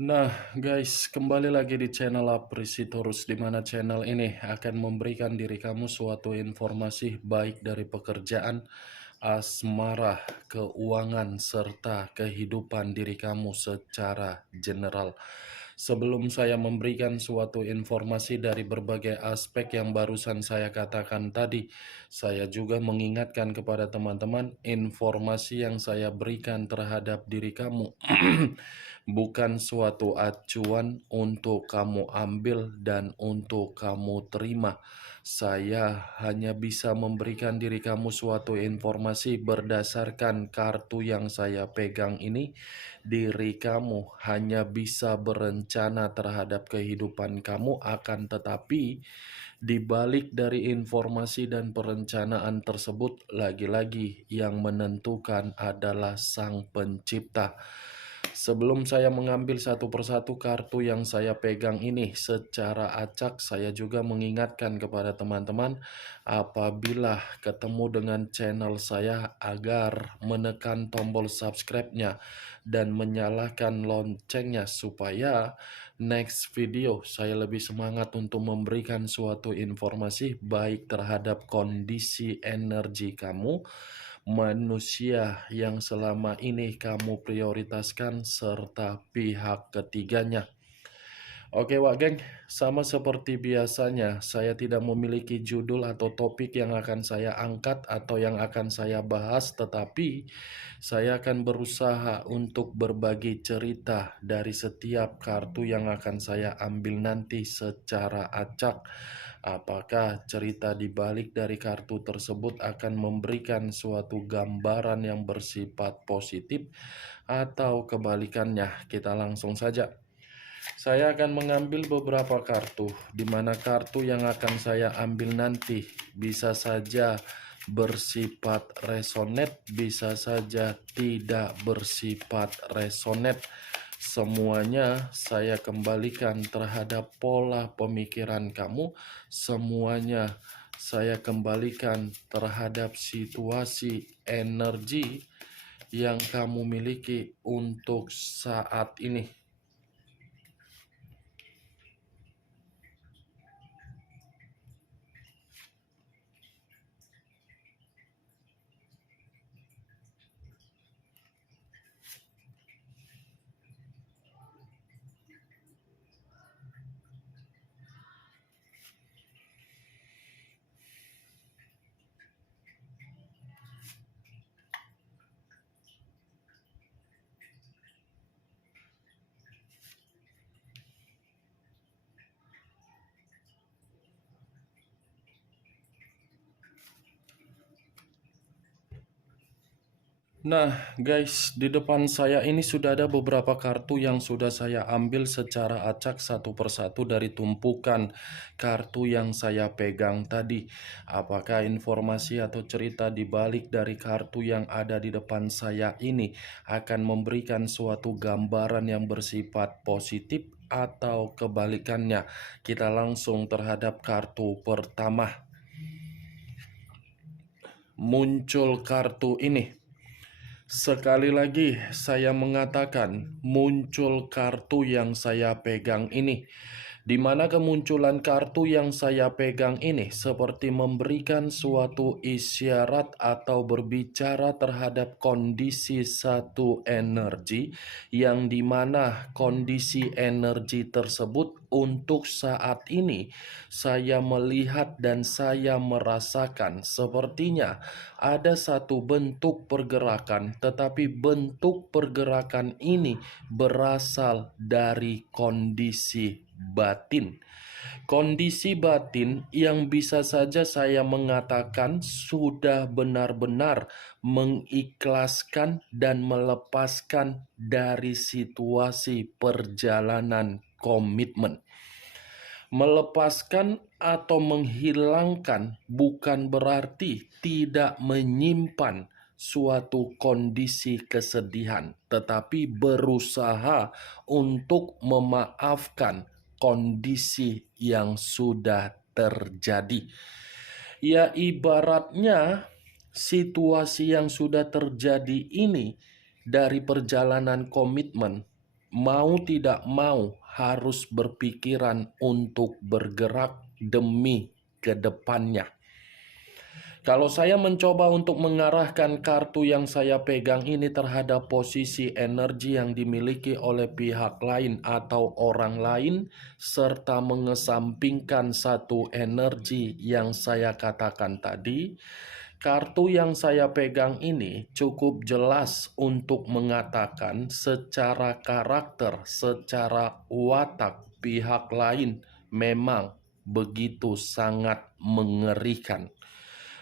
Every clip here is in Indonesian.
Nah, guys, kembali lagi di channel Aprisitorus, di mana channel ini akan memberikan diri kamu suatu informasi baik dari pekerjaan, asmara, keuangan, serta kehidupan diri kamu secara general. Sebelum saya memberikan suatu informasi dari berbagai aspek yang barusan saya katakan tadi, saya juga mengingatkan kepada teman-teman informasi yang saya berikan terhadap diri kamu bukan suatu acuan untuk kamu ambil dan untuk kamu terima. Saya hanya bisa memberikan diri kamu suatu informasi berdasarkan kartu yang saya pegang ini. Diri kamu hanya bisa berencana terhadap kehidupan kamu, akan tetapi di balik dari informasi dan perencanaan tersebut, lagi-lagi yang menentukan adalah Sang Pencipta. Sebelum saya mengambil satu persatu kartu yang saya pegang ini secara acak, saya juga mengingatkan kepada teman-teman apabila ketemu dengan channel saya agar menekan tombol subscribe-nya dan menyalakan loncengnya supaya next video saya lebih semangat untuk memberikan suatu informasi baik terhadap kondisi energi kamu, manusia yang selama ini kamu prioritaskan, serta pihak ketiganya. Oke Wak Geng, sama seperti biasanya, saya tidak memiliki judul atau topik yang akan saya angkat atau yang akan saya bahas, tetapi saya akan berusaha untuk berbagi cerita dari setiap kartu yang akan saya ambil nanti secara acak. Apakah cerita di balik dari kartu tersebut akan memberikan suatu gambaran yang bersifat positif atau kebalikannya? Kita langsung saja. Saya akan mengambil beberapa kartu, di mana kartu yang akan saya ambil nanti bisa saja bersifat resonate, bisa saja tidak bersifat resonate. Semuanya saya kembalikan terhadap pola pemikiran kamu, semuanya saya kembalikan terhadap situasi energi yang kamu miliki untuk saat ini. Nah, guys, di depan saya ini sudah ada beberapa kartu yang sudah saya ambil secara acak satu persatu dari tumpukan kartu yang saya pegang tadi. Apakah informasi atau cerita di balik dari kartu yang ada di depan saya ini akan memberikan suatu gambaran yang bersifat positif atau kebalikannya? Kita langsung terhadap kartu pertama. Muncul kartu ini. Sekali lagi saya mengatakan muncul kartu yang saya pegang ini, di mana kemunculan kartu yang saya pegang ini seperti memberikan suatu isyarat atau berbicara terhadap kondisi satu energi, yang dimana kondisi energi tersebut untuk saat ini saya melihat dan saya merasakan sepertinya ada satu bentuk pergerakan, tetapi bentuk pergerakan ini berasal dari kondisi batin. Kondisi batin yang bisa saja saya mengatakan sudah benar-benar mengikhlaskan dan melepaskan dari situasi perjalanan komitmen. Melepaskan atau menghilangkan bukan berarti tidak menyimpan suatu kondisi kesedihan, tetapi berusaha untuk memaafkan kondisi yang sudah terjadi. Ya, ibaratnya situasi yang sudah terjadi ini dari perjalanan komitmen mau tidak mau harus berpikiran untuk bergerak demi ke depannya. Kalau saya mencoba untuk mengarahkan kartu yang saya pegang ini terhadap posisi energi yang dimiliki oleh pihak lain atau orang lain, serta mengesampingkan satu energi yang saya katakan tadi, kartu yang saya pegang ini cukup jelas untuk mengatakan secara karakter, secara watak pihak lain memang begitu sangat mengerikan.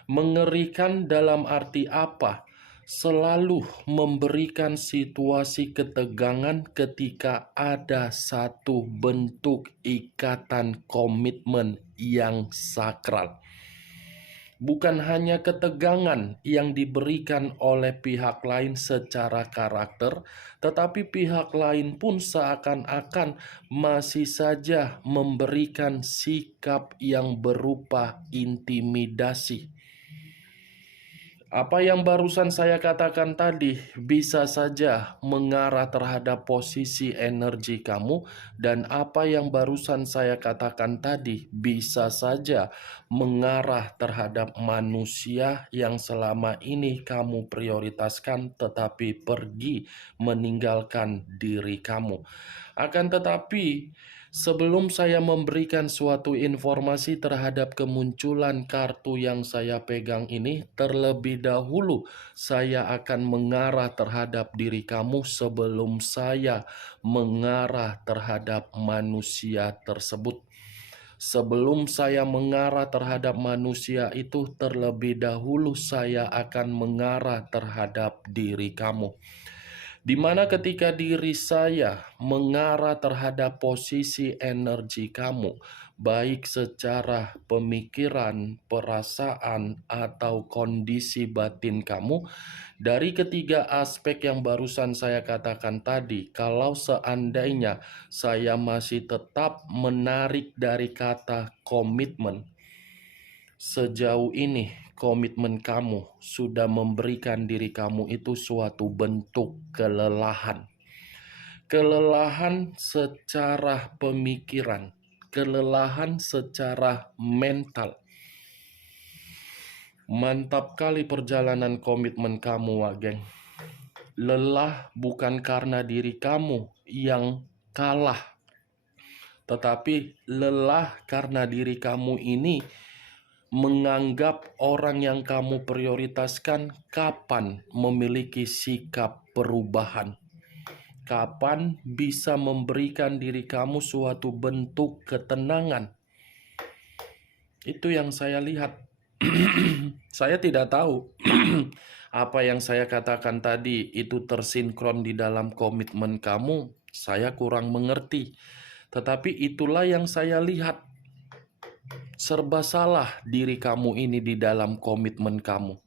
Mengerikan dalam arti apa? Selalu memberikan situasi ketegangan ketika ada satu bentuk ikatan komitmen yang sakral. Bukan hanya ketegangan yang diberikan oleh pihak lain secara karakter, tetapi pihak lain pun seakan-akan masih saja memberikan sikap yang berupa intimidasi. Apa yang barusan saya katakan tadi bisa saja mengarah terhadap posisi energi kamu, dan apa yang barusan saya katakan tadi bisa saja mengarah terhadap manusia yang selama ini kamu prioritaskan tetapi pergi meninggalkan diri kamu. Akan tetapi, sebelum saya memberikan suatu informasi terhadap kemunculan kartu yang saya pegang ini, terlebih dahulu saya akan mengarah terhadap diri kamu sebelum saya mengarah terhadap manusia tersebut. Sebelum saya mengarah terhadap manusia itu, terlebih dahulu saya akan mengarah terhadap diri kamu. Di mana ketika diri saya mengarah terhadap posisi energi kamu, baik secara pemikiran, perasaan, atau kondisi batin kamu, dari ketiga aspek yang barusan saya katakan tadi, kalau seandainya saya masih tetap menarik dari kata komitmen, sejauh ini komitmen kamu sudah memberikan diri kamu itu suatu bentuk kelelahan. Kelelahan secara pemikiran, kelelahan secara mental. Mantap kali perjalanan komitmen kamu, Wak Geng. Lelah bukan karena diri kamu yang kalah, tetapi lelah karena diri kamu ini menganggap orang yang kamu prioritaskan kapan memiliki sikap perubahan. Kapan bisa memberikan diri kamu suatu bentuk ketenangan. Itu yang saya lihat. Saya tidak tahu apa yang saya katakan tadi itu tersinkron di dalam komitmen kamu. Saya kurang mengerti. Tetapi itulah yang saya lihat. Serba salah diri kamu ini di dalam komitmen kamu.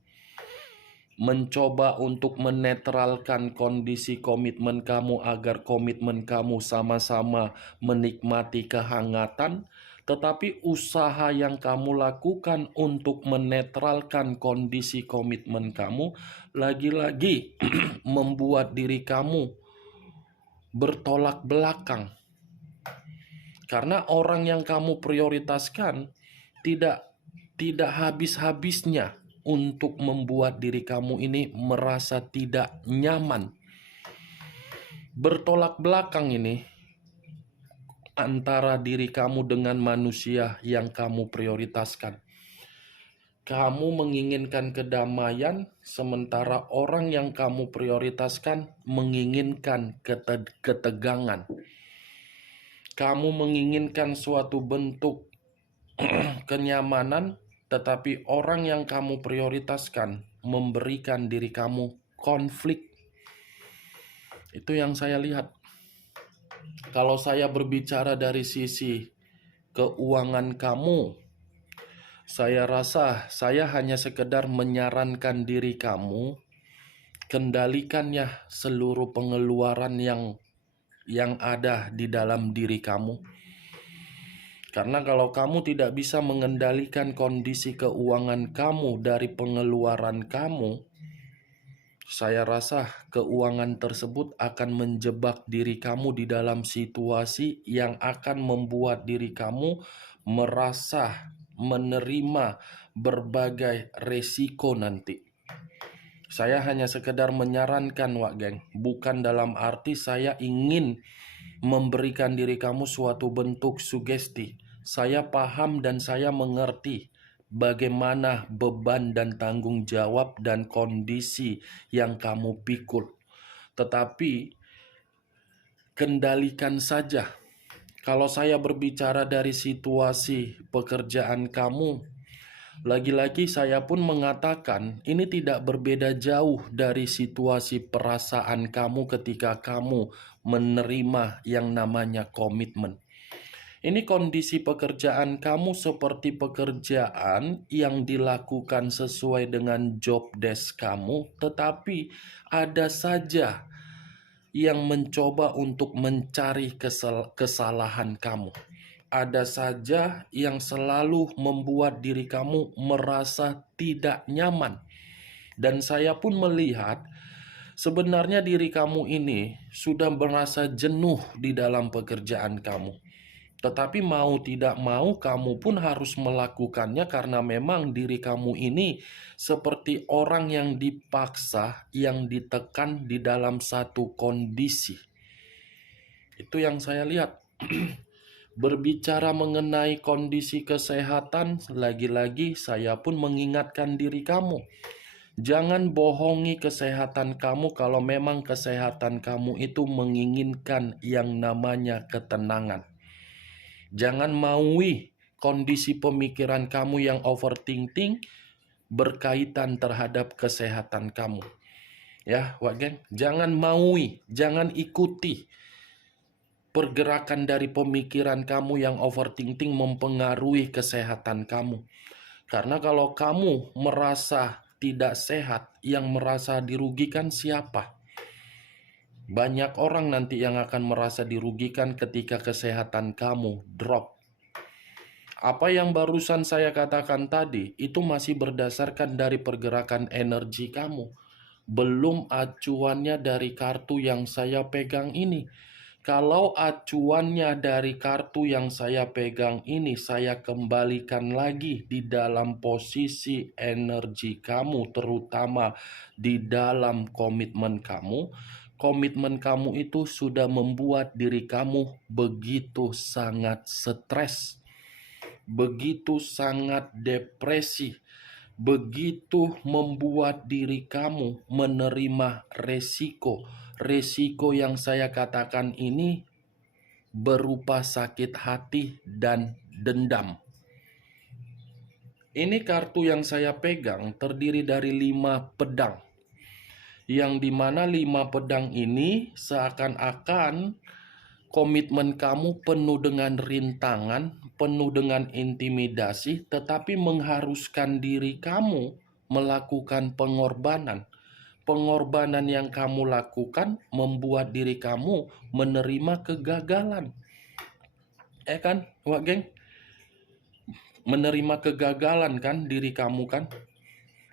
Mencoba untuk menetralkan kondisi komitmen kamu agar komitmen kamu sama-sama menikmati kehangatan, tetapi usaha yang kamu lakukan untuk menetralkan kondisi komitmen kamu lagi-lagi membuat diri kamu bertolak belakang. Karena orang yang kamu prioritaskan tidak habis-habisnya untuk membuat diri kamu ini merasa tidak nyaman. Bertolak belakang ini antara diri kamu dengan manusia yang kamu prioritaskan. Kamu menginginkan kedamaian, sementara orang yang kamu prioritaskan menginginkan ketegangan. Kamu menginginkan suatu bentuk kenyamanan, tetapi orang yang kamu prioritaskan memberikan diri kamu konflik. Itu yang saya lihat. Kalau saya berbicara dari sisi keuangan kamu, saya rasa saya hanya sekedar menyarankan diri kamu, kendalikannya seluruh pengeluaran yang ada di dalam diri kamu. Karena kalau kamu tidak bisa mengendalikan kondisi keuangan kamu dari pengeluaran kamu, Saya rasa keuangan tersebut akan menjebak diri kamu di dalam situasi yang akan membuat diri kamu merasa menerima berbagai resiko nanti. Saya hanya sekedar menyarankan, Wak Geng, bukan dalam arti saya ingin memberikan diri kamu suatu bentuk sugesti. Saya paham dan saya mengerti bagaimana beban dan tanggung jawab dan kondisi yang kamu pikul. Tetapi kendalikan saja. Kalau saya berbicara dari situasi pekerjaan kamu, lagi-lagi saya pun mengatakan ini tidak berbeda jauh dari situasi perasaan kamu ketika kamu menerima yang namanya komitmen. Ini kondisi pekerjaan kamu seperti pekerjaan yang dilakukan sesuai dengan job desk kamu, tetapi ada saja yang mencoba untuk mencari kesalahan kamu. Ada saja yang selalu membuat diri kamu merasa tidak nyaman. Dan saya pun melihat sebenarnya diri kamu ini sudah merasa jenuh di dalam pekerjaan kamu. Tetapi mau tidak mau kamu pun harus melakukannya karena memang diri kamu ini seperti orang yang dipaksa, yang ditekan di dalam satu kondisi. Itu yang saya lihat. Berbicara mengenai kondisi kesehatan, lagi-lagi saya pun mengingatkan diri kamu. Jangan bohongi kesehatan kamu kalau memang kesehatan kamu itu menginginkan yang namanya ketenangan. Jangan maui kondisi pemikiran kamu yang overthinking berkaitan terhadap kesehatan kamu. Ya, Wak Geng, jangan maui, jangan ikuti pergerakan dari pemikiran kamu yang overthinking mempengaruhi kesehatan kamu. Karena kalau kamu merasa tidak sehat, yang merasa dirugikan siapa? Banyak orang nanti yang akan merasa dirugikan ketika kesehatan kamu drop. Apa yang barusan saya katakan tadi, itu masih berdasarkan dari pergerakan energi kamu. Belum acuannya dari kartu yang saya pegang ini. Kalau acuannya dari kartu yang saya pegang ini, saya kembalikan lagi di dalam posisi energi kamu, terutama di dalam komitmen kamu. Komitmen kamu itu sudah membuat diri kamu begitu sangat stres, begitu sangat depresi, begitu membuat diri kamu menerima resiko. Resiko yang saya katakan ini berupa sakit hati dan dendam. Ini kartu yang saya pegang terdiri dari 5 pedang. Yang dimana 5 pedang ini seakan-akan komitmen kamu penuh dengan rintangan, penuh dengan intimidasi, tetapi mengharuskan diri kamu melakukan pengorbanan. Pengorbanan yang kamu lakukan membuat diri kamu menerima kegagalan. Kan, Wak Geng? Menerima kegagalan kan diri kamu kan?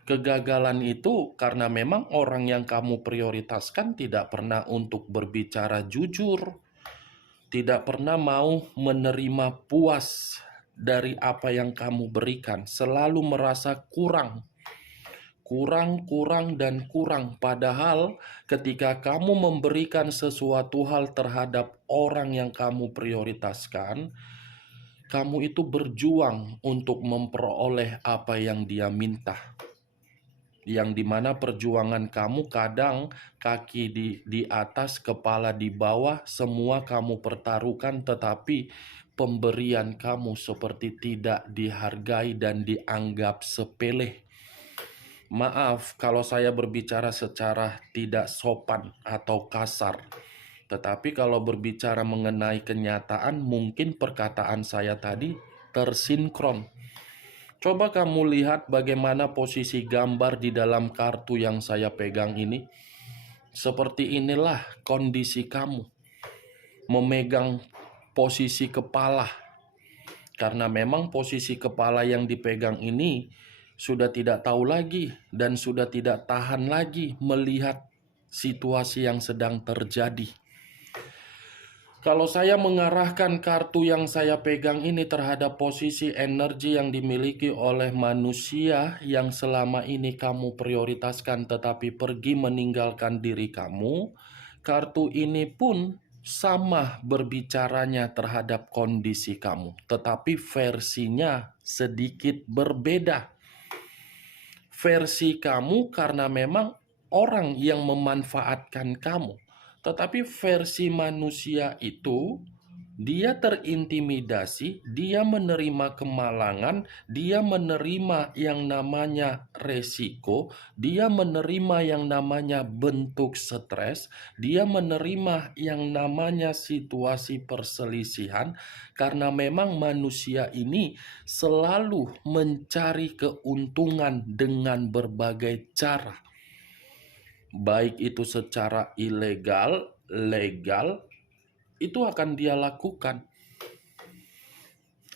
Kegagalan itu karena memang orang yang kamu prioritaskan tidak pernah untuk berbicara jujur, tidak pernah mau menerima puas dari apa yang kamu berikan, selalu merasa kurang, dan kurang. Padahal ketika kamu memberikan sesuatu hal terhadap orang yang kamu prioritaskan, kamu itu berjuang untuk memperoleh apa yang dia minta. Yang dimana perjuangan kamu kadang kaki di atas, kepala di bawah, semua kamu pertaruhkan, tetapi pemberian kamu seperti tidak dihargai dan dianggap sepele. Maaf kalau saya berbicara secara tidak sopan atau kasar, tetapi kalau berbicara mengenai kenyataan, mungkin perkataan saya tadi tersinkron. Coba kamu lihat bagaimana posisi gambar di dalam kartu yang saya pegang ini. Seperti inilah kondisi kamu memegang posisi kepala. Karena memang posisi kepala yang dipegang ini sudah tidak tahu lagi dan sudah tidak tahan lagi melihat situasi yang sedang terjadi. Kalau saya mengarahkan kartu yang saya pegang ini terhadap posisi energi yang dimiliki oleh manusia yang selama ini kamu prioritaskan tetapi pergi meninggalkan diri kamu, kartu ini pun sama berbicaranya terhadap kondisi kamu, tetapi versinya sedikit berbeda. Versi kamu karena memang orang yang memanfaatkan kamu. Tetapi versi manusia itu, dia terintimidasi, dia menerima kemalangan, dia menerima yang namanya resiko, dia menerima yang namanya bentuk stres, dia menerima yang namanya situasi perselisihan, karena memang manusia ini selalu mencari keuntungan dengan berbagai cara. Baik itu secara ilegal, legal, itu akan dia lakukan.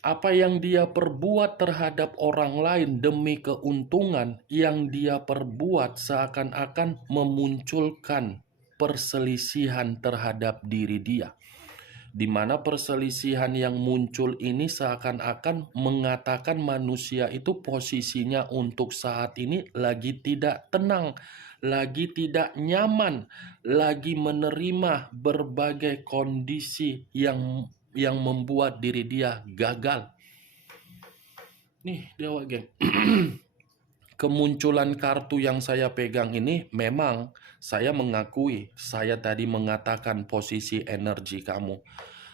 Apa yang dia perbuat terhadap orang lain demi keuntungan yang dia perbuat seakan-akan memunculkan perselisihan terhadap diri dia. Di mana perselisihan yang muncul ini seakan-akan mengatakan manusia itu posisinya untuk saat ini lagi tidak tenang, lagi tidak nyaman, lagi menerima berbagai kondisi yang membuat diri dia gagal. Nih, Dewa Geng. Kemunculan kartu yang saya pegang ini memang saya mengakui, saya tadi mengatakan posisi energi kamu.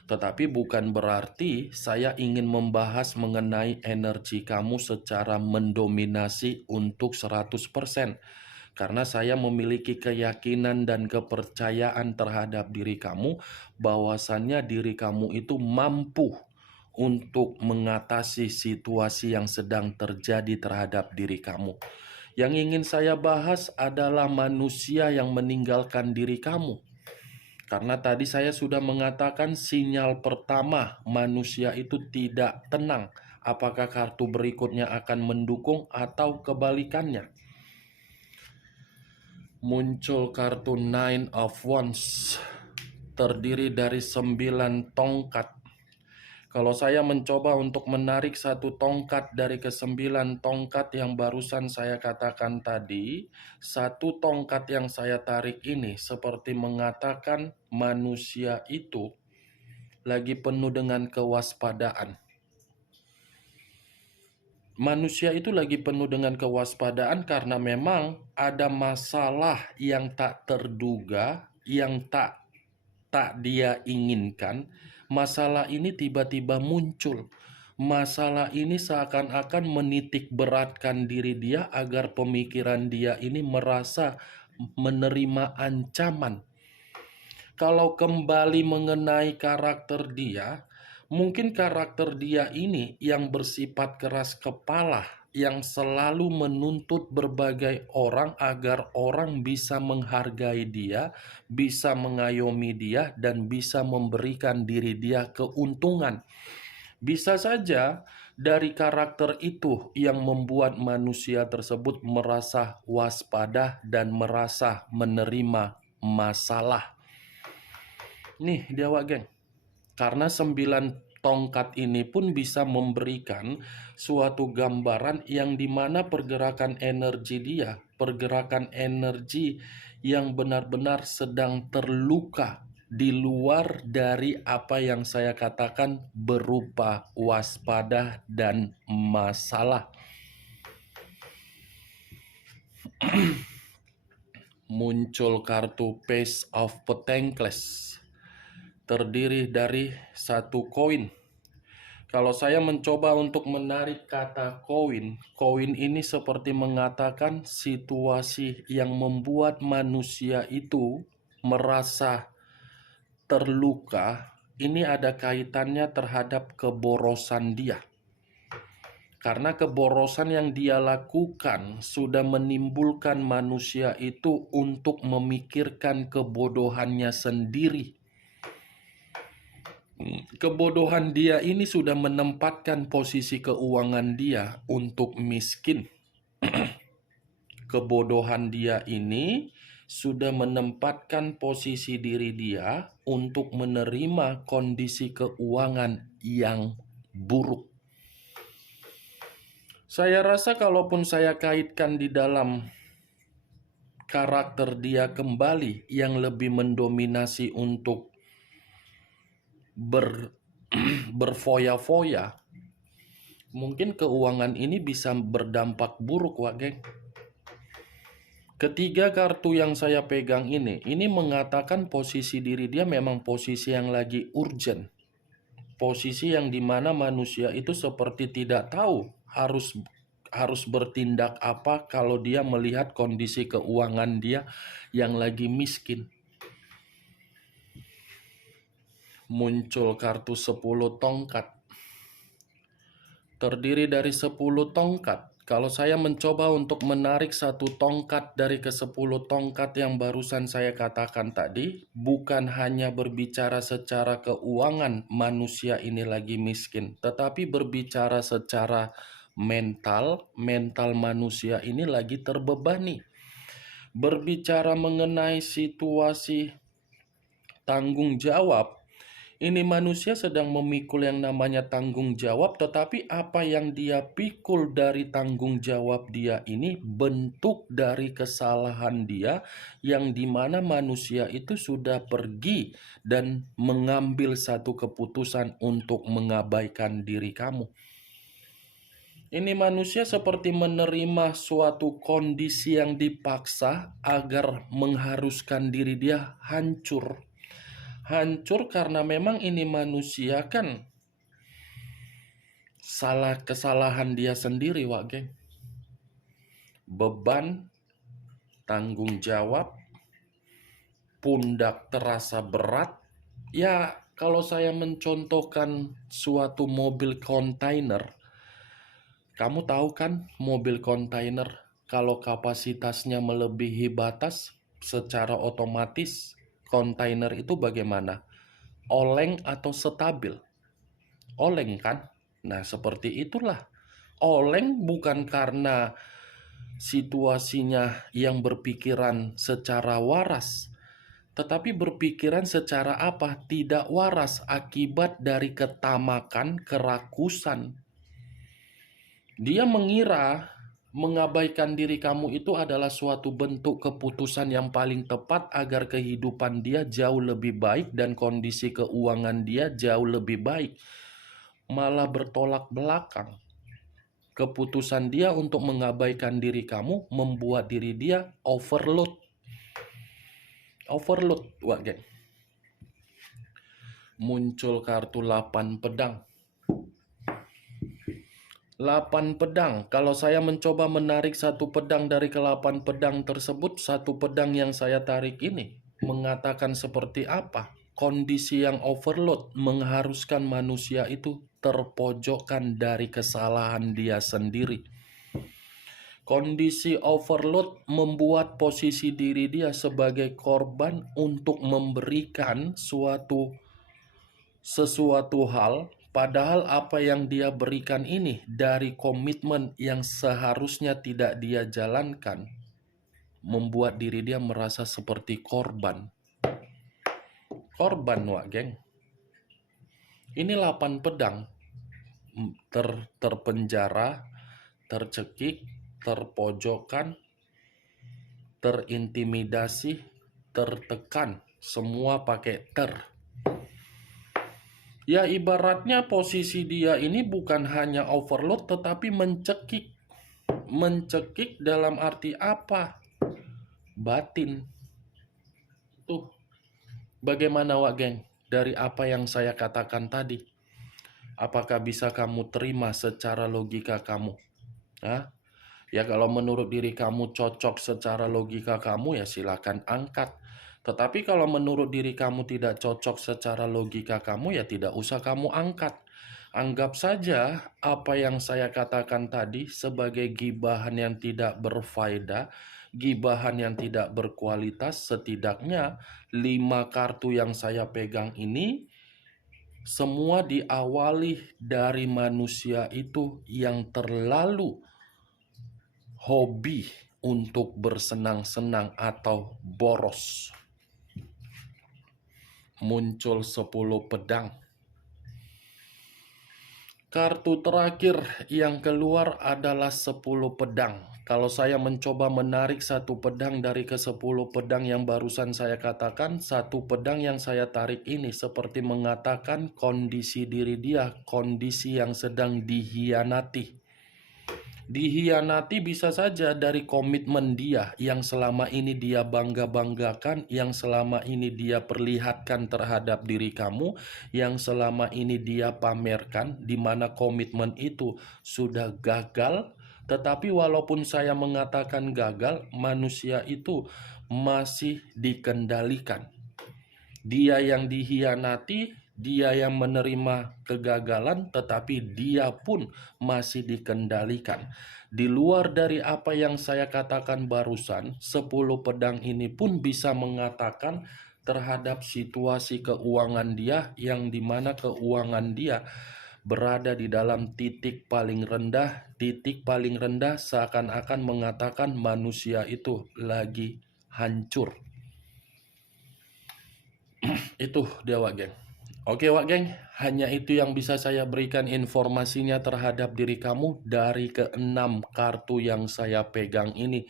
Tetapi bukan berarti saya ingin membahas mengenai energi kamu secara mendominasi untuk 100%. Karena saya memiliki keyakinan dan kepercayaan terhadap diri kamu bahwasannya diri kamu itu mampu untuk mengatasi situasi yang sedang terjadi terhadap diri kamu. Yang ingin saya bahas adalah manusia yang meninggalkan diri kamu. Karena tadi saya sudah mengatakan sinyal pertama manusia itu tidak tenang. Apakah kartu berikutnya akan mendukung atau kebalikannya? Muncul kartu Nine of Wands, terdiri dari 9 tongkat. Kalau saya mencoba untuk menarik satu tongkat dari ke-9 tongkat yang barusan saya katakan tadi, satu tongkat yang saya tarik ini seperti mengatakan manusia itu lagi penuh dengan kewaspadaan. Manusia itu lagi penuh dengan kewaspadaan karena memang ada masalah yang tak terduga, yang tak dia inginkan. Masalah ini tiba-tiba muncul. Masalah ini seakan-akan menitik beratkan diri dia agar pemikiran dia ini merasa menerima ancaman. Kalau kembali mengenai karakter dia, mungkin karakter dia ini yang bersifat keras kepala, yang selalu menuntut berbagai orang agar orang bisa menghargai dia, bisa mengayomi dia, dan bisa memberikan diri dia keuntungan. Bisa saja dari karakter itu yang membuat manusia tersebut merasa waspada dan merasa menerima masalah. Nih, Dewa Geng. Karena 9 tongkat ini pun bisa memberikan suatu gambaran yang dimana pergerakan energi dia, pergerakan energi yang benar-benar sedang terluka di luar dari apa yang saya katakan berupa waspada dan masalah. Muncul kartu Page of Pentacles, terdiri dari 1 koin. Kalau saya mencoba untuk menarik kata koin, koin ini seperti mengatakan situasi yang membuat manusia itu merasa terluka. Ini ada kaitannya terhadap keborosan dia. Karena keborosan yang dia lakukan sudah menimbulkan manusia itu untuk memikirkan kebodohannya sendiri. Kebodohan dia ini sudah menempatkan posisi keuangan dia untuk miskin. Kebodohan dia ini sudah menempatkan posisi diri dia untuk menerima kondisi keuangan yang buruk. Saya rasa kalaupun saya kaitkan di dalam karakter dia kembali yang lebih mendominasi untuk berfoya-foya, mungkin keuangan ini bisa berdampak buruk, Wak Geng. Ketiga kartu yang saya pegang ini mengatakan posisi diri dia memang posisi yang lagi urgent. Posisi yang dimana manusia itu seperti tidak tahu harus bertindak apa kalau dia melihat kondisi keuangan dia yang lagi miskin. Muncul kartu 10 tongkat. Terdiri dari 10 tongkat. Kalau saya mencoba untuk menarik satu tongkat dari ke-10 tongkat yang barusan saya katakan tadi, bukan hanya berbicara secara keuangan manusia ini lagi miskin, tetapi berbicara secara mental manusia ini lagi terbebani. Berbicara mengenai situasi tanggung jawab, ini manusia sedang memikul yang namanya tanggung jawab, tetapi apa yang dia pikul dari tanggung jawab dia ini bentuk dari kesalahan dia, yang dimana manusia itu sudah pergi dan mengambil satu keputusan untuk mengabaikan diri kamu. Ini manusia seperti menerima suatu kondisi yang dipaksa agar mengharuskan diri dia hancur. Hancur karena memang ini manusia kan kesalahan dia sendiri, Wak Geng. Beban, tanggung jawab, pundak terasa berat. Ya, kalau saya mencontohkan suatu mobil kontainer, kamu tahu kan mobil kontainer kalau kapasitasnya melebihi batas, secara otomatis kontainer itu bagaimana? Oleng atau stabil? Oleng kan? Nah, seperti itulah. Oleng bukan karena situasinya yang berpikiran secara waras, tetapi berpikiran secara apa? Tidak waras akibat dari ketamakan, kerakusan. Dia mengira mengabaikan diri kamu itu adalah suatu bentuk keputusan yang paling tepat agar kehidupan dia jauh lebih baik dan kondisi keuangan dia jauh lebih baik. Malah bertolak belakang. Keputusan dia untuk mengabaikan diri kamu membuat diri dia overload. Overload, Wak Geng. Muncul kartu 8 pedang. 8 pedang. Kalau saya mencoba menarik satu pedang dari ke-8 pedang tersebut, satu pedang yang saya tarik ini mengatakan seperti apa? Kondisi yang overload mengharuskan manusia itu terpojokkan dari kesalahan dia sendiri. Kondisi overload membuat posisi diri dia sebagai korban untuk memberikan sesuatu hal, padahal apa yang dia berikan ini dari komitmen yang seharusnya tidak dia jalankan, membuat diri dia merasa seperti korban. Korban, Wak Geng. Ini 8 pedang. Terpenjara, tercekik, terpojokkan, terintimidasi, tertekan. Semua pakai ter. Ya, ibaratnya posisi dia ini bukan hanya overload tetapi mencekik. Mencekik dalam arti apa? Batin. Tuh, bagaimana, Wak Geng? Dari apa yang saya katakan tadi, apakah bisa kamu terima secara logika kamu? Hah? Ya, kalau menurut diri kamu cocok secara logika kamu, ya silakan angkat. Tetapi kalau menurut diri kamu tidak cocok secara logika kamu, ya tidak usah kamu angkat. Anggap saja apa yang saya katakan tadi sebagai gibahan yang tidak berfaedah, gibahan yang tidak berkualitas. Setidaknya 5 kartu yang saya pegang ini semua diawali dari manusia itu yang terlalu hobi untuk bersenang-senang atau boros. Muncul 10 pedang. Kartu terakhir yang keluar adalah 10 pedang. Kalau saya mencoba menarik satu pedang dari ke-10 pedang yang barusan saya katakan, satu pedang yang saya tarik ini seperti mengatakan kondisi diri dia, kondisi yang sedang dihianati. Dihianati bisa saja dari komitmen dia yang selama ini dia bangga-banggakan, yang selama ini dia perlihatkan terhadap diri kamu, yang selama ini dia pamerkan, di mana komitmen itu sudah gagal. Tetapi walaupun saya mengatakan gagal, manusia itu masih dikendalikan. Dia yang dihianati, dia yang menerima kegagalan, tetapi dia pun masih dikendalikan. Di luar dari apa yang saya katakan barusan, 10 pedang ini pun bisa mengatakan terhadap situasi keuangan dia, yang dimana keuangan dia berada di dalam titik paling rendah. Titik paling rendah seakan-akan mengatakan manusia itu lagi hancur. Itu dia Wak Geng. Oke Wak Geng, hanya itu yang bisa saya berikan informasinya terhadap diri kamu dari keenam kartu yang saya pegang ini.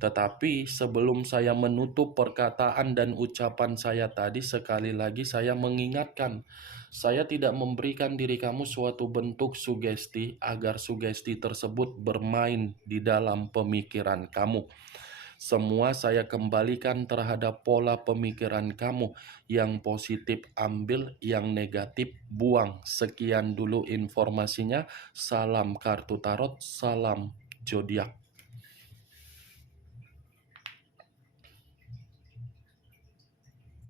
Tetapi sebelum saya menutup perkataan dan ucapan saya tadi, sekali lagi saya mengingatkan, saya tidak memberikan diri kamu suatu bentuk sugesti agar sugesti tersebut bermain di dalam pemikiran kamu. Semua saya kembalikan terhadap pola pemikiran kamu. Yang positif ambil, yang negatif buang. Sekian dulu informasinya. Salam kartu tarot, salam zodiak.